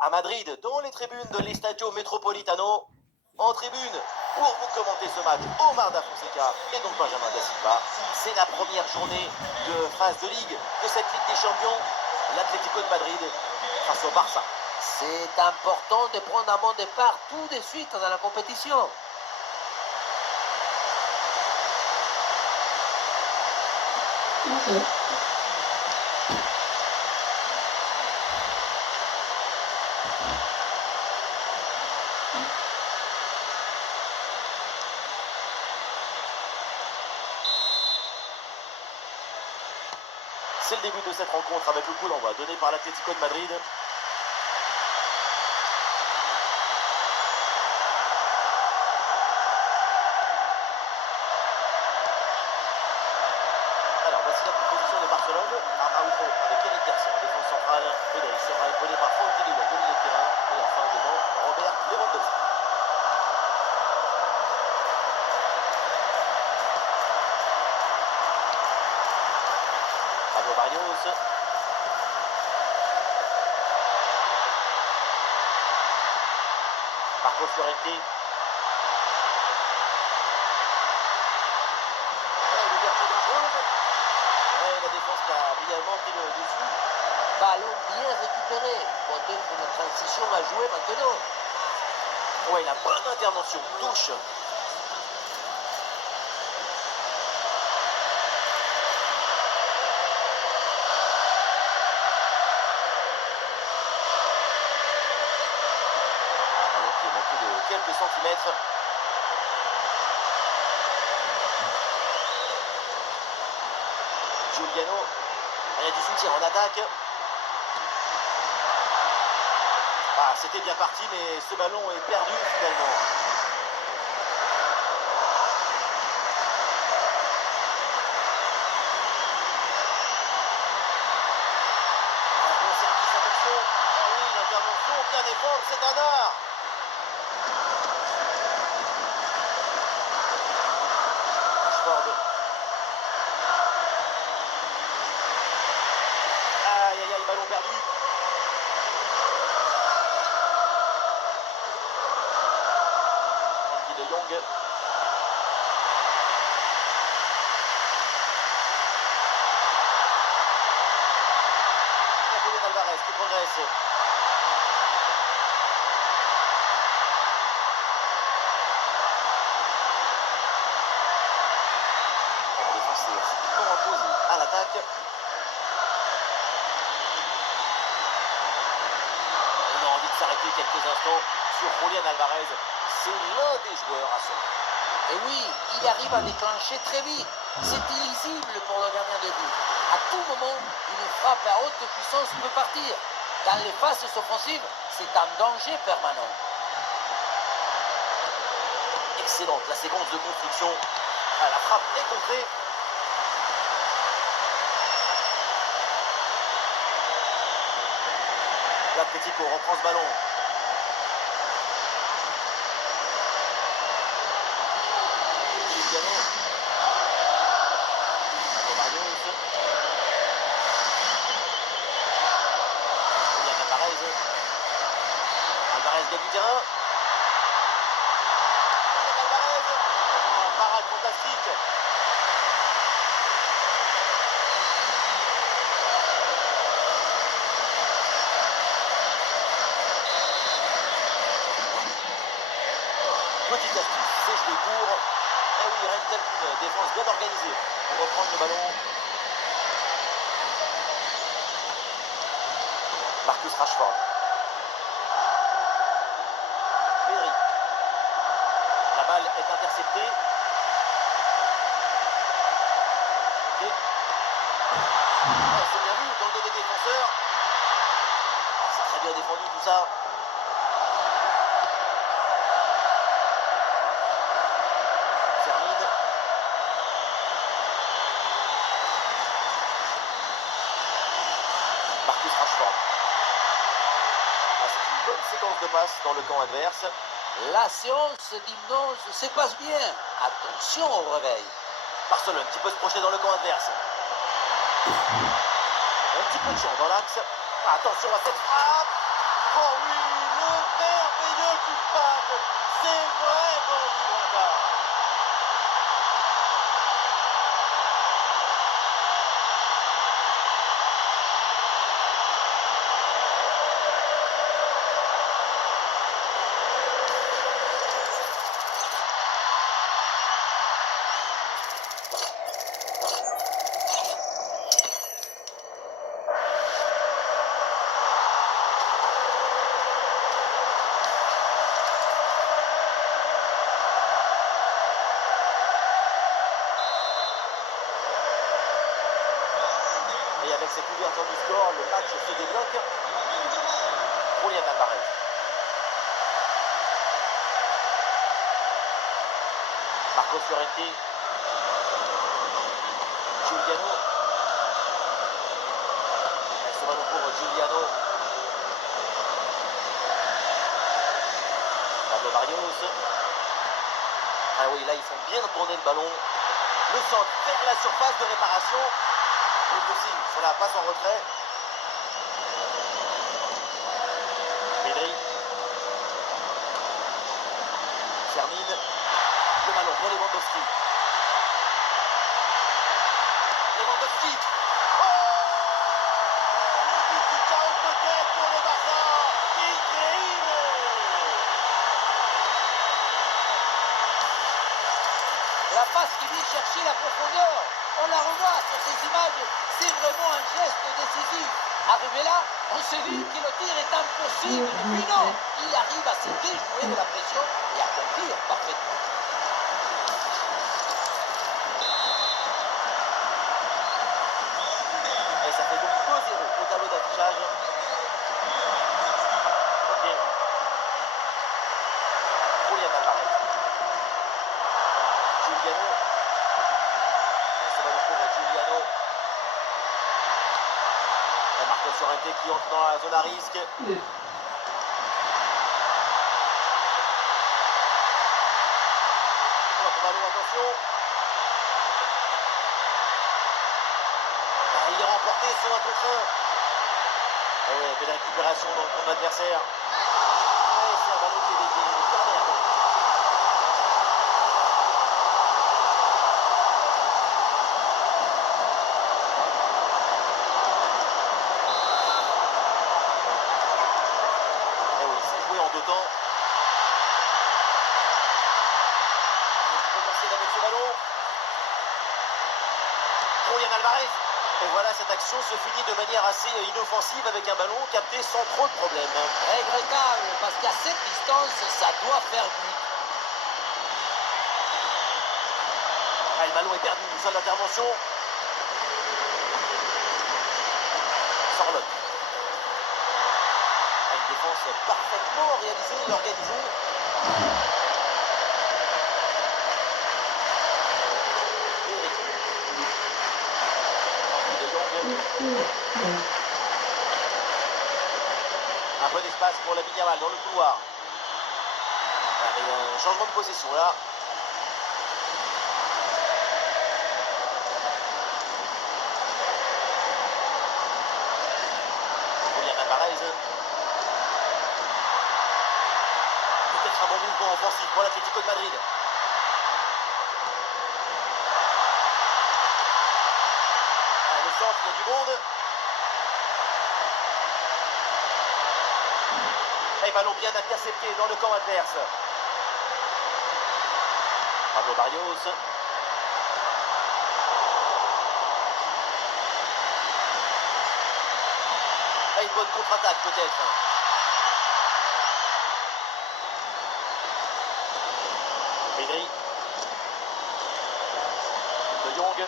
à Madrid, dans les tribunes de l'Estadio Metropolitano. En tribune, pour vous commenter ce match, Omar Da Fonseca et donc Benjamin Da Silva. C'est la première journée de phase de Ligue de cette Ligue des Champions. L'Atlético de Madrid face au Barça. C'est important de prendre un bon départ tout de suite dans la compétition. C'est le début de cette rencontre avec le coup d'envoi donné par l'Atlético de Madrid. Alors voici la composition de Barcelone. Araujo avec Eric Garcia en défense centrale. Federic sera épaulé par Frankie de Jong au milieu de terrain. Et enfin devant Robert Lewandowski. Pablo Barrios. Marcos Llorente. L'ouverture dangereuse. Ouais, la défense qui a brillamment pris le dessus. Ballon bien récupéré. Peut-être une transition à jouer maintenant. Ouais, la bonne intervention. Touche. Qui est manqué de quelques centimètres. Giuliano, rien du soutien en attaque. Ah, c'était bien parti, mais ce ballon est perdu finalement. Un bon service, attention. Ah oui, l'intervention, bien défendre, c'est un art. Rashford. Aïe, aïe, aïe, ballon perdu. Frankie de Jong. Julián Alvarez qui progresse. La défense est rapidement imposée à l'attaque. On a envie de s'arrêter quelques instants sur Julián Alvarez. C'est l'un des joueurs à sauver. Et oui, il arrive à déclencher très vite. C'est illisible pour le gardien de but. À tout moment, une frappe à haute puissance peut partir. Dans les phases offensives, c'est un danger permanent. Excellente la séquence de construction. Ah, la frappe est contrée. L'Atlético reprend ce ballon. Cristiano. Barrios. Julián Alvarez. Alvarez gagne du terrain. Alvarez. Un parade fantastique. Petite astuce, c'est joué court. Et oui, rien de tel qu'une défense bien organisée pour reprendre le ballon. Marcus Rashford. Pedri. La balle est interceptée. Ok. Ah, c'est bien vu dans le dos des défenseurs. Ah, c'est très bien défendu tout ça. Termine. Marcus Rashford. Ah, c'est une bonne séquence de passe dans le camp adverse. La séance d'hypnose se passe bien. Attention au réveil. Barcelone qui peut se projeter dans le camp adverse. Un petit peu de champ dans l'axe. Attention à cette frappe. Oh oui, cette ouverture du score, le match se débloque. Julián Álvarez. Marcos Llorente. Giuliano. Ce ballon pour Giuliano. Pablo Barrios. Ah oui, là ils font bien tourner le ballon. Le centre vers la surface de réparation. Le pressing sur la passe en retrait. Pedri. Termine. Le ballon pour Lewandowski. Lewandowski. Oh, le but du chaos peut-être pour le Barça. Incroyable. La passe qui vient chercher la profondeur. On la revoit sur ces images. C'est vraiment un geste décisif. Arrivé là, on se dit que le tir est impossible. Mais non, il arrive à se déjouer de la pression et à conclure parfaitement. Et ça fait donc 2-0 au tableau d'affichage. Ok. Julián Álvarez. Giuliano. Ce ballon pour Giuliano. Et Marcos Llorente qui entre dans la zone à risque. Ballon, attention. Ah, il est remporté sur un contre 1. Et belle récupération dans le camp de l'adversaire. Et c'est un ballon qui est dévié. Corner. Et oui, c'est joué en deux temps. Potentiel avec ce ballon. Julián Álvarez. Et voilà, cette action se finit de manière assez inoffensive avec un ballon capté sans trop de problème. Regrettable, parce qu'à cette distance, ça doit faire but. Ah, le ballon est perdu, seule l'intervention. Sorloth. Ah, une défense parfaitement réalisée et organisée. Un peu d'espace pour la Yamal dans le couloir. Il y a un changement de possession là. Julián Álvarez. Peut-être un bon mouvement offensif pour l'Atlético de Madrid. Ah, le centre, il y a du monde. Et ballon bien intercepté dans le camp adverse. Pablo Barrios. Et une bonne contre-attaque peut-être. Pedri. De Jong.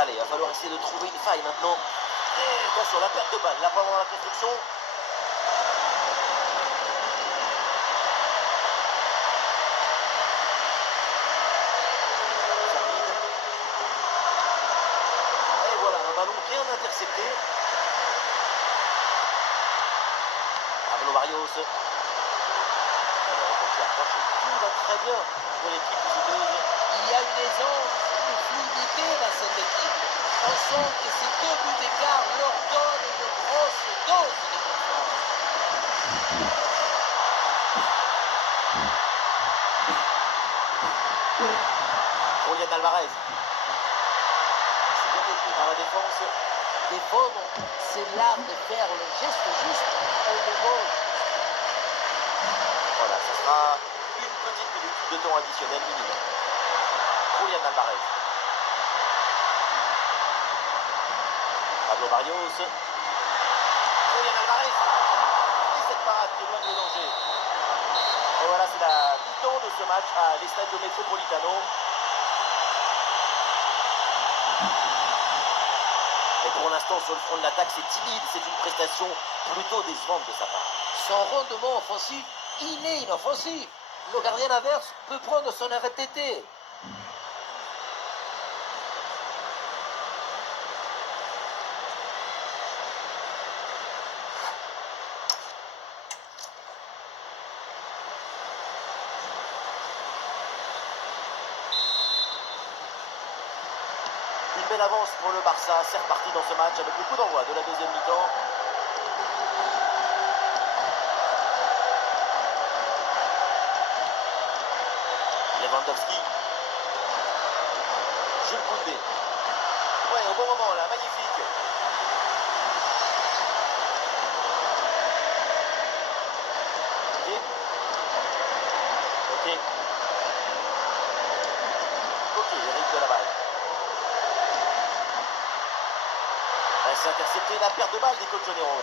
Allez, il va falloir essayer de trouver une faille maintenant. Et attention, la perte de balle, là pendant la construction. Et voilà, un ballon bien intercepté. Pablo Barrios. Qui approche, tout va très bien pour l'équipe visiteuse. Il y a une aisance, une fluidité dans cette équipe. On sent que ces 2 buts d'écart leur donnent une grosse dose de confiance. Julián Álvarez. C'est bien joué par la défense. Défendre, c'est l'art de faire le geste juste au moment juste. Voilà, ce sera une petite minute de temps additionnel minimum. Julián Álvarez. Pablo Barrios. Julián Álvarez. Et cette parade qui éloigne le danger. Et voilà, c'est la mi-temps de ce match à l'Estadio Metropolitano. l'instant sur le front de l'attaque, c'est timide. C'est une prestation plutôt décevante de sa part. Son rendement offensif, il est inoffensif. Le gardien adverse peut prendre son RTT. Une belle avance pour le Barça. C'est reparti dans ce match avec le coup d'envoi de la deuxième mi-temps. Lewandowski. Jules Koundé. Ouais, au bon moment là, magnifique. Ok. Ok. Ok, Eric de la balle. C'est intercepté, la perte de balle des Colchoneros.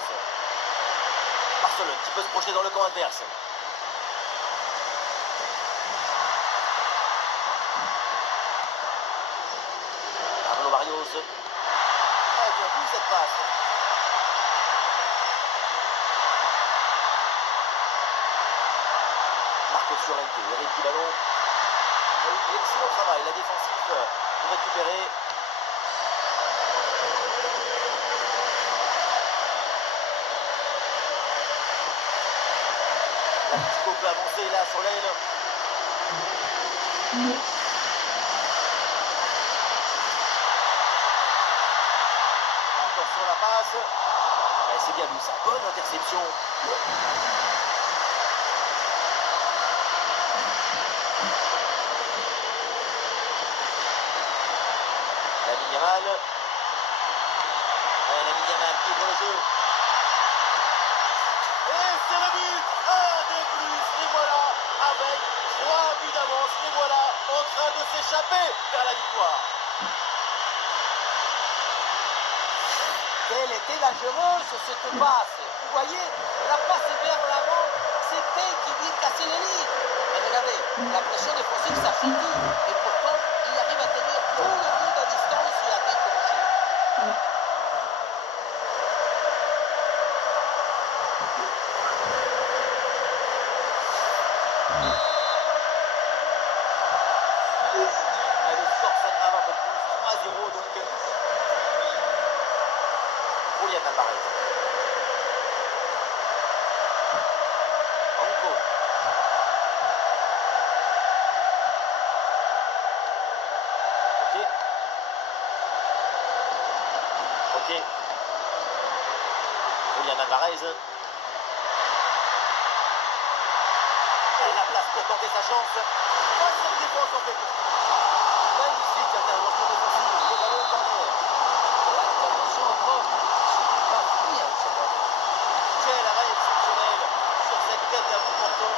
Barcelone qui peut se projeter dans le camp adverse. Pablo Barrios. Ah, bien vu cette passe. Marcos Llorente, Eric du ballon. Excellent travail, la défensive pour récupérer. L'Atlético peut avancer là sur l'aile. Attention la passe. Ouais, c'est bien vu ça, bonne interception. Lamine Yamal. Ouais, Lamine Yamal qui ouvre le jeu. Et c'est le but, un de plus, et voilà, avec 3 buts d'avance, et voilà, en train de s'échapper vers la victoire. Quelle était dangereuse cette passe. Vous voyez, la passe vers l'avant, c'était qui vient casser les lignes. Et regardez, la pression défensive s'affaitit. Et pourtant, il arrive à tenir tout le monde à distance et à décrocher. Et le score s'aggrave un peu plus, 3-0 donc pour Julian Alvarez. Banco. Ok. Ok. Julian Alvarez. La place pour tenter sa chance. Face à une défense en fait. Magnifique intervention défensive. Le ballon est en l'air. L'intervention en propre, c'est pas bien ce ballon. Quel arrêt exceptionnel sur cette tête à bout portant.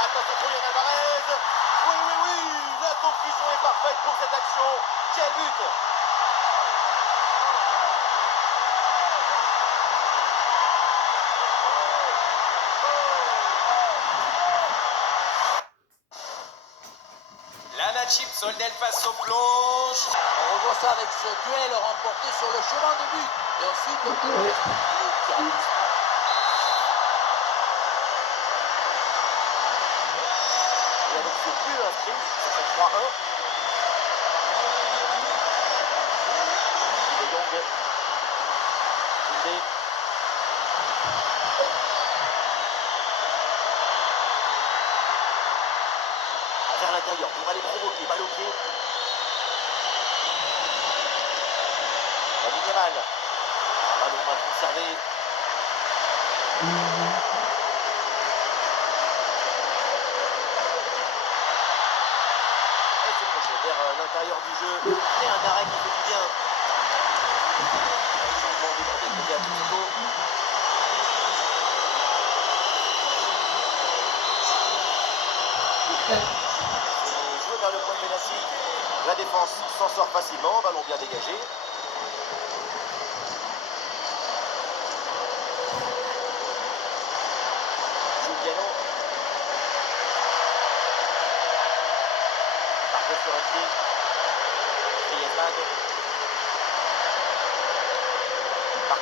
Attention pour Julian Alvarez. Oui, oui, oui. La conclusion est parfaite pour cette action. Quel but! Lana Chip Soldel face au plonge. On revoit ça avec ce duel remporté sur le chemin de but. Et ensuite, le but qui a Et avec ce but inscrit, ça fait 3-1. De Jong. Koundé. Vers l'intérieur pour aller provoquer, balle au pied. Lamine Yamal. Ballon mal conservé. Et se projet vers l'intérieur du jeu. Et un arrêt qui fait du bien. Changement demandé côté Atlético. Joué vers le point de pénalty. La défense s'en sort facilement, ballon bien dégagé. Giuliano.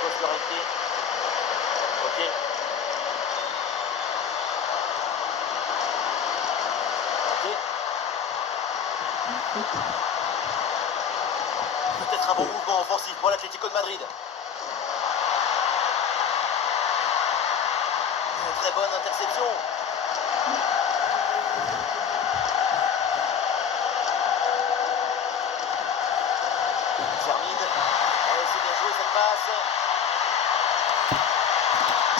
Marcos Llorente. Ok. Ok. Peut-être un bon mouvement offensif pour l'Atlético de Madrid. Une très bonne interception. Termine. Allez, c'est bien joué cette passe.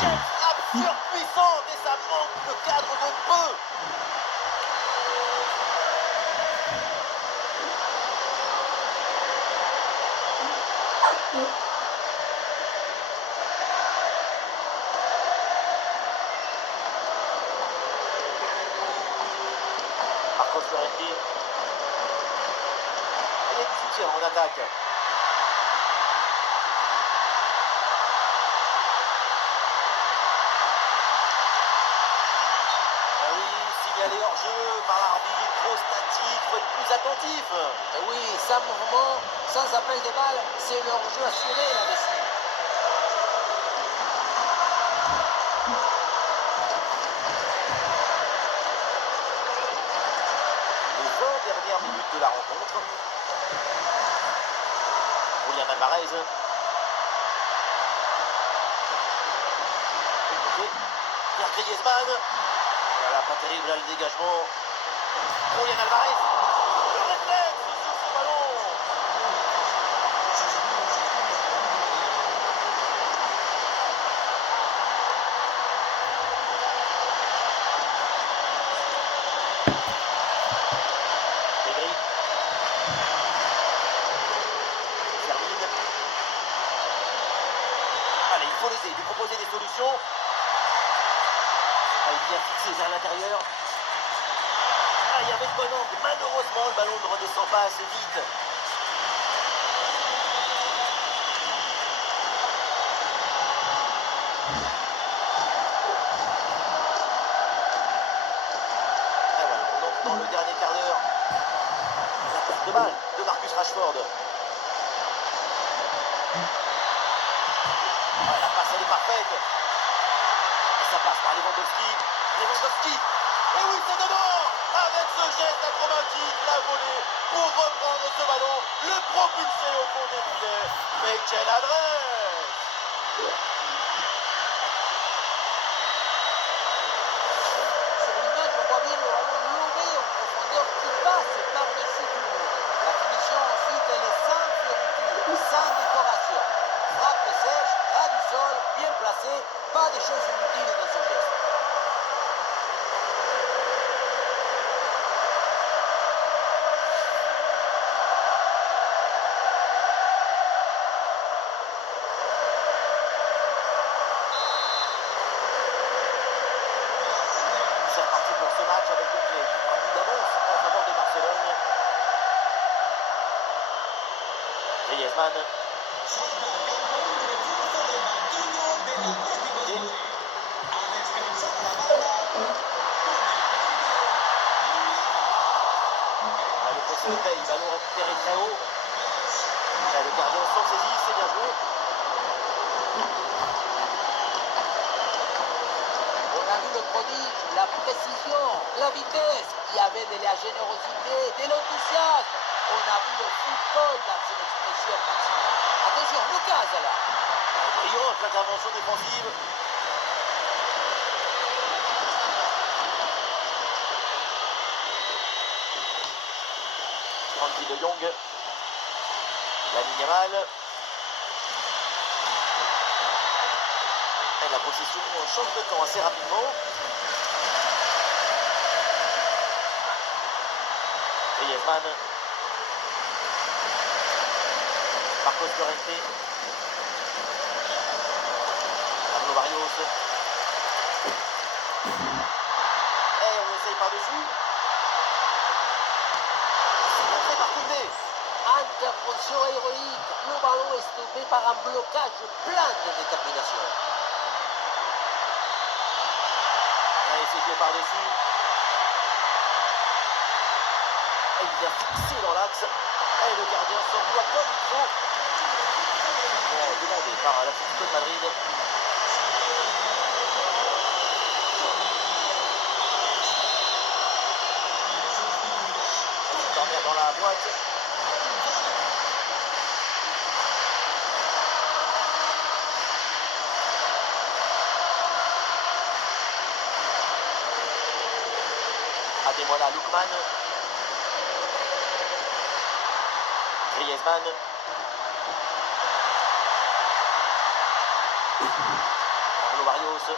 Quelle frappe surpuissante et ça manque le cadre de peu. Marcos Llorente. Il y a du soutien en attaque. Ah oui, signalé hors jeu par l'arbitre, trop statique, faut être plus attentif. Et oui, sans mouvement, sans appel de balle, c'est leur jeu assuré là-dessus. Les 20 dernières minutes de la rencontre. Julian Alvarez. Pierre Griezmann. Voilà, pas terrible là le dégagement. Julian Alvarez. Le réflexe sur ce ballon. Pedri. Termine. Allez, il faut l'aider, lui proposer des solutions. Ah, il vient fixer vers l'intérieur. Ah, il y avait le bon angle. Malheureusement, le ballon ne redescend pas assez vite. Ah, voilà, on entre dans le dernier quart d'heure. La perte de balle de Marcus Rashford. Ah, la passe, elle est parfaite. Et ça passe par Lewandowski. Lewandowski. Et oui, c'est dedans. Avec ce geste acrobatique, la volée pour reprendre ce ballon, le propulser au fond des filets. Mais quelle adresse! Sur l'image, on voit bien le ballon lobé en profondeur qui passe par-dessus tout le monde. La finition ensuite, elle est sans fioriture, sans décoration. Frappe sèche, ras du sol, bien placée, pas de choses inutiles dans ce geste. C'est reparti pour ce match avec donc les 3 buts d'avance en faveur de Barcelone. Griezmann. Ah, le pressing paye, ballon récupéré très haut. Ah, le gardien s'en saisit, c'est bien joué. On a vu le prodige, la précision, la vitesse. Il y avait de la générosité, de l'enthousiasme. On a vu le football dans son expression maximale. Attention, Lucas là. Brillante l'intervention défensive. Frankie de Jong. Lamine Yamal. Et la possession change de camp assez rapidement. Griezmann. Marcos Llorente. Pablo Barrios. Et on essaye par-dessus. C'est par Koundé. Intervention héroïque. Le ballon est stoppé par un blocage plein de détermination. Allez, c'est joué par-dessus. Et il vient fixer dans l'axe. Et le gardien s'emploie comme il faut. Bon, demandé par par l'Atlético de Madrid. Corner dans la boîte. Ademola Lookman. Griezmann. Bruno Barrios.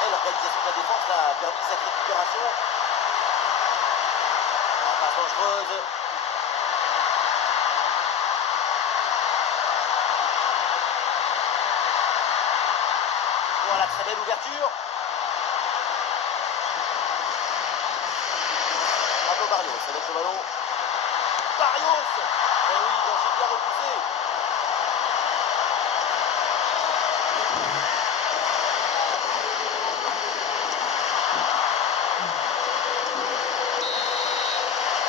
Et l'organisation de la défense a permis cette récupération. La passe dangereuse. Voilà, très belle ouverture. Pablo Barrios avec le ballon. Barrios. Et oui, danger bien repoussé.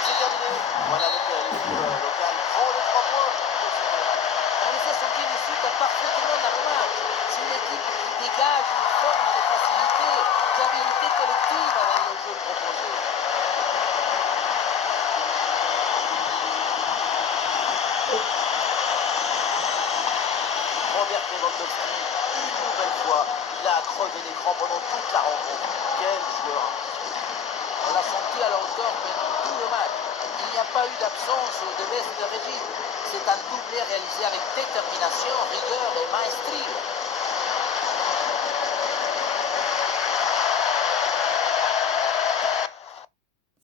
C'est terminé. Voilà donc l'équipe locale prend les 3 points. On les a sentis de suite parfaitement dans le match. C'est une équipe qui dégage une forme de facilité, d'habilité collective dans le jeu proposé. Robert Lewandowski, une nouvelle fois, il a crevé l'écran pendant toute la rencontre. Quel joueur! On l'a senti à la hauteur pendant tout le match. Il n'y a pas eu d'absence ou de baisse de régime. C'est un doublé réalisé avec détermination, rigueur et maestrie.